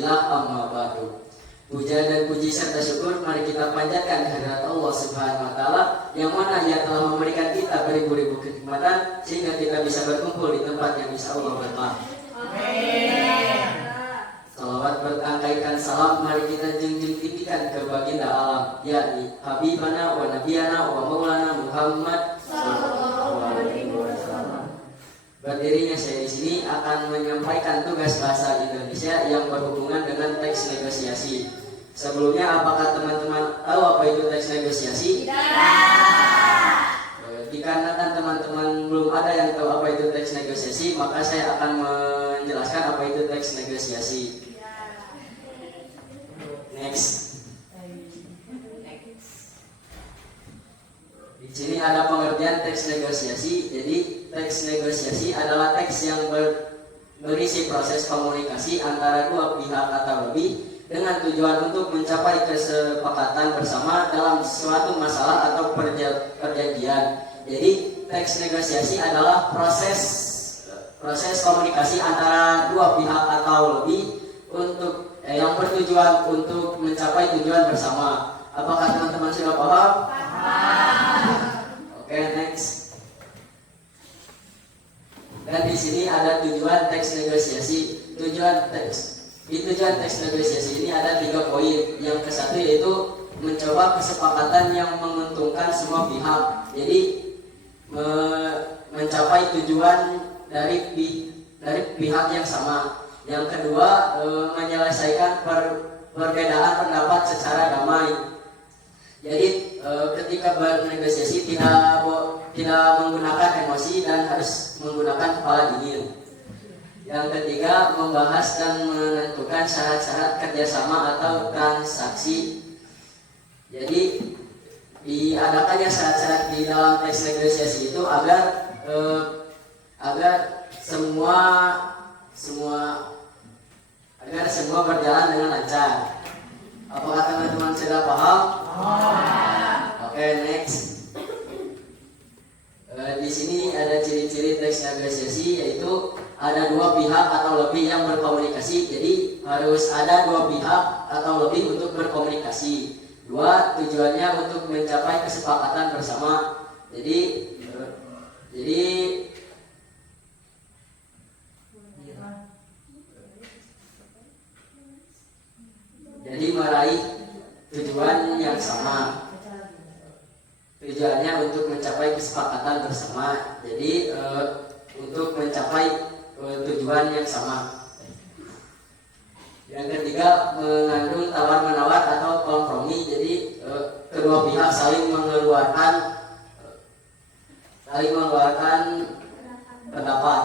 Alhamdulillah, amma ba'du. Puja dan puji serta syukur mari kita panjatkan kehadirat Allah Subhanahu wa taala yang mana Ia telah memberikan kita beribu-ribu kenikmatan sehingga kita bisa berkumpul di tempat yang insya Allah berkah. Amin. Salawat bertangkaikan salam mari kita junjung tinggikan ke baginda alam yakni Habibana wa Nabiyana wa Maulana Muhammad sallallahu alaihi wasallam. Berdirinya saya di sini akan menyampaikan tugas bahasa Indonesia yang berhubungan dengan teks negosiasi. Sebelumnya, apakah teman-teman tahu apa itu teks negosiasi? Tidak. Dikarenakan teman-teman belum ada yang tahu apa itu teks negosiasi, maka saya akan menjelaskan apa itu teks negosiasi. Next. Di sini ada pengertian teks negosiasi. Jadi teks negosiasi adalah teks yang berisi proses komunikasi antara dua pihak atau lebih dengan tujuan untuk mencapai kesepakatan bersama dalam suatu masalah atau perjanjian. Jadi teks negosiasi adalah proses komunikasi antara dua pihak atau lebih untuk yang bertujuan untuk mencapai tujuan bersama. Apakah teman-teman sudah paham? Paham. Oke, next. Dan di sini ada tujuan teks negosiasi. Tujuan teks negosiasi ini ada 3 poin. Yang ke-1 yaitu mencoba kesepakatan yang menguntungkan semua pihak. Jadi mencapai tujuan dari pihak yang sama. Yang kedua, menyelesaikan perbedaan pendapat secara damai. Jadi ketika bernegosiasi tidak menggunakan emosi dan harus menggunakan kepala dingin. Yang ketiga, membahas dan menentukan syarat-syarat kerjasama atau transaksi. Jadi diadakannya syarat-syarat di dalam teks negosiasi itu agar semua berjalan dengan lancar. Apakah teman-teman sudah paham? Oke, next. Di sini ada ciri-ciri teks negosiasi yaitu ada 2 pihak atau lebih yang berkomunikasi. Jadi harus ada 2 pihak atau lebih untuk berkomunikasi. 2, tujuannya untuk mencapai kesepakatan bersama. Jadi meraih tujuan yang sama. Tujuannya untuk mencapai kesepakatan bersama. Jadi untuk mencapai tujuan yang sama. Yang ketiga, mengandung tawar-menawar atau kompromi. Jadi kedua pihak saling mengeluarkan pendapat.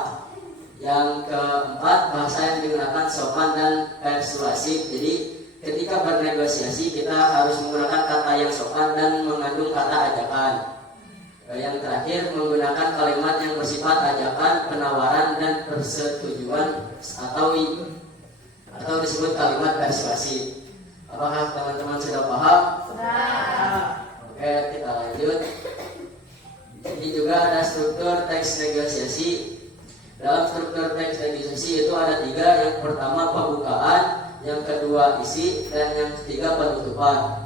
Yang keempat, bahasa yang digunakan sopan dan persuasif. Jadi ketika bernegosiasi kita harus menggunakan kata yang sopan dan mengandung kata ajakan. Yang terakhir, menggunakan kalimat yang bersifat ajakan, penawaran, dan persetujuan atau disebut kalimat persuasif. Apakah teman-teman sudah paham? Sudah. Oke, kita lanjut. Ini juga ada struktur teks negosiasi. Dalam struktur teks negosiasi itu ada 3. Yang pertama pembukaan, yang kedua isi, dan yang ketiga penutupan.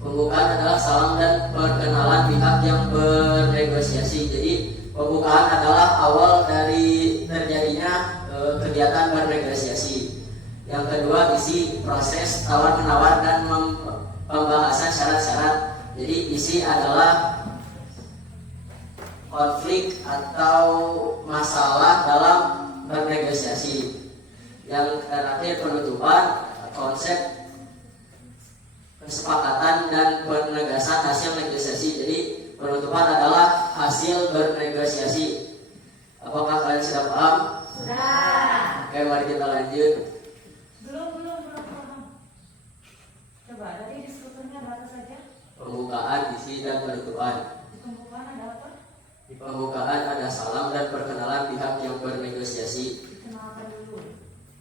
Pembukaan adalah salam dan perkenalan pihak yang bernegosiasi. Jadi pembukaan adalah awal dari terjadinya kegiatan bernegosiasi. Yang kedua isi, proses tawar-menawar dan pembahasan syarat-syarat. Jadi isi adalah konflik atau masalah dalam bernegosiasi. Yang terakhir penutupan, konsep kesepakatan dan penegasan hasil negosiasi. Jadi penutupan adalah hasil bernegosiasi. Apakah kalian sudah paham? Sudah. Oke, mari kita lanjut. Belum paham. Coba tadi di strukturnya apa saja? Pembukaan, isi, dan penutupan. Di pembukaan ada apa? Di pembukaan ada salam dan perkenalan pihak yang bernegosiasi. Kenalkan dulu.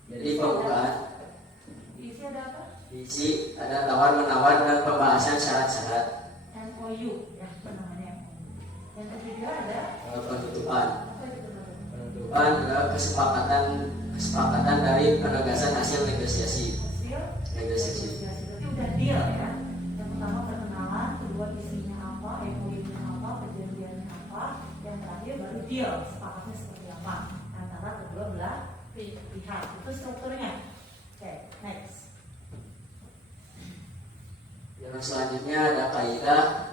Jadi pembukaan. Di isi ada apa? Isi ada tawar-menawar dan pembahasan syarat-syarat. MOU, ya namanya. Yang ketiga ada Penutupan. apa itu? Penutupan adalah kesepakatan kesepakatan dari penegasan hasil negosiasi. Negosiasi berarti udah deal ya. Yang pertama perkenalan, kedua isinya apa, MOU-nya apa, perjanjiannya apa, yang terakhir baru deal, sepakatnya seperti apa antara kedua belah pihak. Itu strukturnya. Oke, next. Yang selanjutnya ada kaidah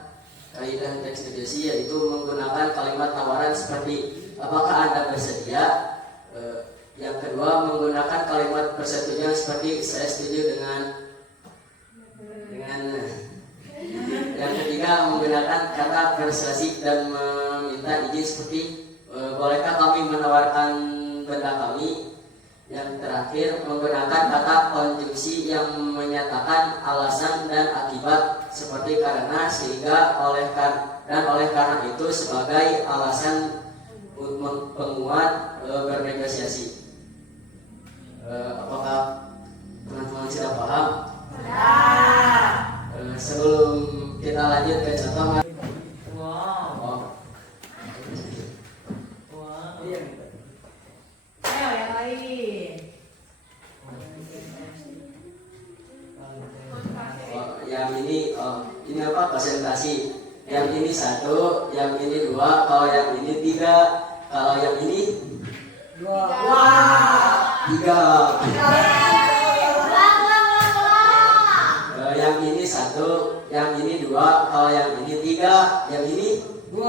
teks negosiasi, yaitu menggunakan kalimat tawaran seperti apakah Anda bersedia. Yang kedua menggunakan kalimat persetujuan seperti saya setuju dengan yang ketiga menggunakan kata persuasi dan meminta izin seperti bolehkah kami menawarkan benda kami. Yang terakhir menggunakan kata konjungsi yang menyatakan alasan dan akibat seperti karena, sehingga, oleh karena itu sebagai alasan penguat bernegosiasi. Apakah teman-teman sudah paham? Sudah. Sebelum kita lanjut ke contoh, Ayo yang lain. yang ini apa, presentasi. Yang ini 1, yang ini 2, kalau yang ini 3, kalau yang ini 3. Yang ini 1, yang ini 2, kalau yang ini 3, yang ini 2.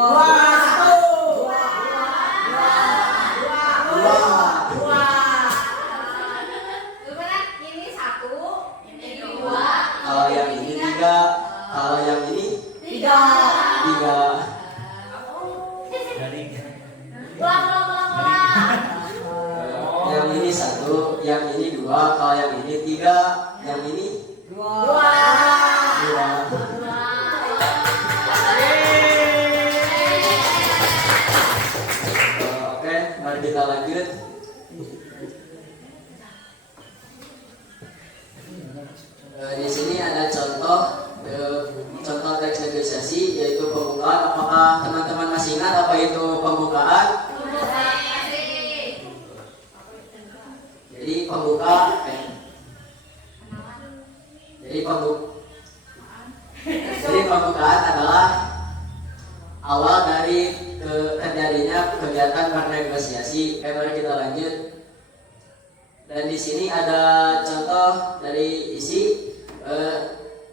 Kalau yang ini 3, kalau yang ini 3. Yang ini 1, yang ini 2, kalau yang ini 3, yang ini 2. Oke, mari kita lanjut. Di sini ada contoh teks negosiasi, yaitu pembukaan. Apakah teman-teman masih ingat apa itu pembukaan? Jadi pembukaan adalah awal dari terjadinya kegiatan bernegosiasi. Mari kita lanjut. Dan di sini ada contoh dari isi.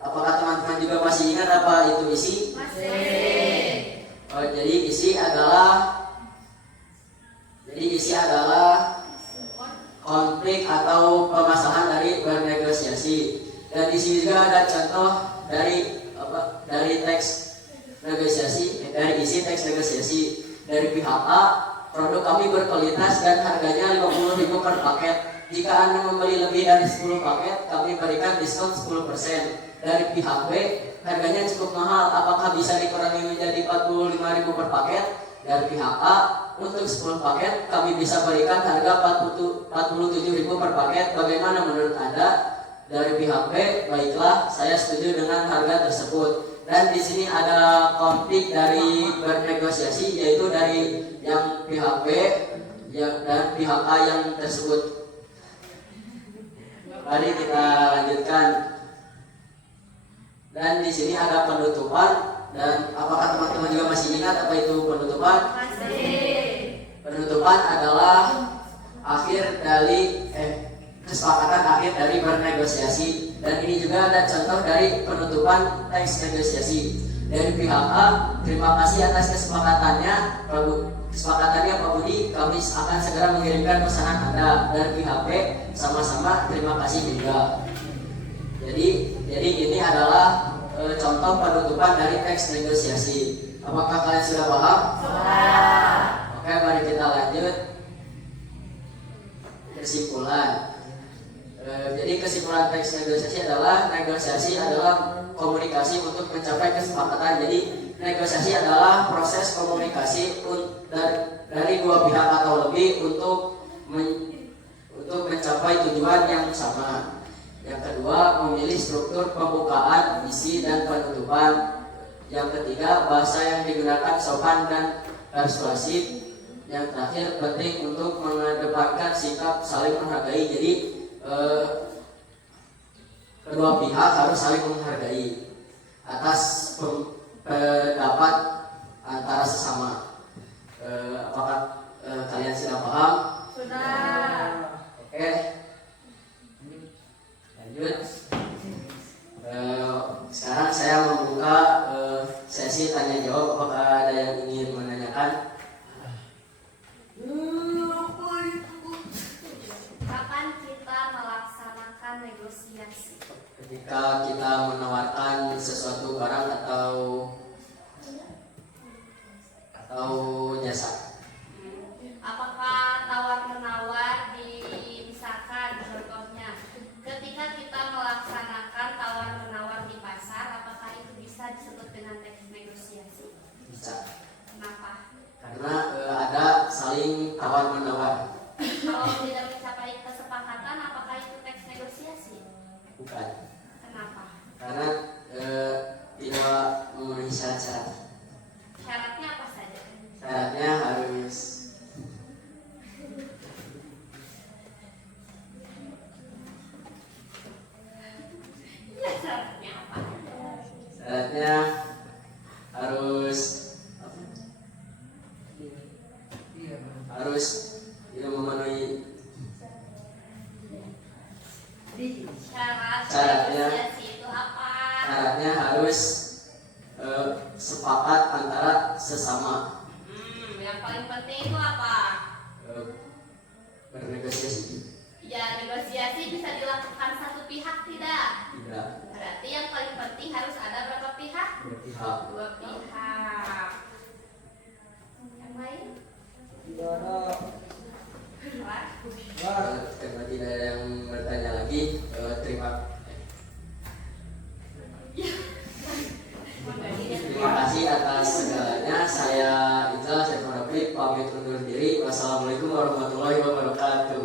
Apakah teman-teman juga masih ingat apa itu isi? Masih. Jadi isi adalah konflik atau permasalahan dari bernegosiasi. Dan di sini juga ada contoh dari teks negosiasi, dari isi teks negosiasi. Dari pihak A, produk kami berkualitas dan harganya 50.000 per paket. Jika Anda membeli lebih dari 10 paket, kami berikan diskon 10%. Dari pihak B, harganya cukup mahal, apakah bisa dikurangi menjadi 45.000 per paket? Dari pihak A, untuk 10 paket kami bisa berikan harga 47.000 per paket. Bagaimana menurut Anda? Dari pihak B, baiklah, saya setuju dengan harga tersebut. Dan di sini ada konflik dari bernegosiasi, yaitu dari yang pihak B dan pihak A yang tersebut. Mari kita lanjutkan. Dan di sini ada penutupan. Dan apakah teman-teman juga masih ingat apa itu penutupan? Masih. Penutupan adalah kesepakatan akhir dari bernegosiasi. Dan ini juga ada contoh dari penutupan teks negosiasi. Dari pihak A, terima kasih atas kesepakatannya Pak Budi, kami akan segera mengirimkan pesanan Anda. Dari pihak B, sama-sama terima kasih juga. Jadi ini adalah contoh penutupan dari teks negosiasi. Apakah kalian sudah paham? Sudah. Oke, mari kita lanjut. Kesimpulan. Jadi kesimpulan teks negosiasi adalah komunikasi untuk mencapai kesepakatan. Jadi negosiasi adalah proses komunikasi dari dua pihak atau lebih untuk mencapai tujuan yang sama. Yang kedua, memilih struktur pembukaan, isi, dan penutupan. Yang ketiga, bahasa yang digunakan sopan dan persuasif. yang terakhir penting untuk mengedepankan sikap saling menghargai. Jadi kedua pihak harus saling menghargai atas pendapat antara sesama. Apakah kalian sudah paham? Sudah. Oke. Lanjut. Sekarang saya membuka sesi tanya jawab. Apakah ada yang ingin menanyakan? Kapan kita melaksanakan negosiasi? Ketika kita menawarkan sesuatu barang atau jasa. Apakah tawar-menawar misalkan contohnya ketika kita melaksanakan tawar-menawar di pasar, apakah itu bisa disebut dengan teks negosiasi? Bisa. Kenapa? Karena ada saling tawar-menawar. Kalau tidak mencapai kesepakatan, apakah itu teks negosiasi? Bukan. Kenapa? Karena tidak memenuhi syarat-syarat. Syaratnya apa saja? Syaratnya harus Ya, syaratnya apa? syaratnya harus tidak memenuhi Syaratnya negosiasi itu apa? syaratnya harus sepakat antara sesama. Yang paling penting itu apa? Bernegosiasi. Ya, negosiasi bisa dilakukan satu pihak tidak? Tidak. Berarti yang paling penting harus ada berapa pihak? Berpihak. Dua pihak. Yang lain? Karena tidak ada yang bertanya lagi, terima kasih atas segalanya. Saya Ijal Syed Marabli pamit undur diri. Wassalamualaikum warahmatullahi wabarakatuh.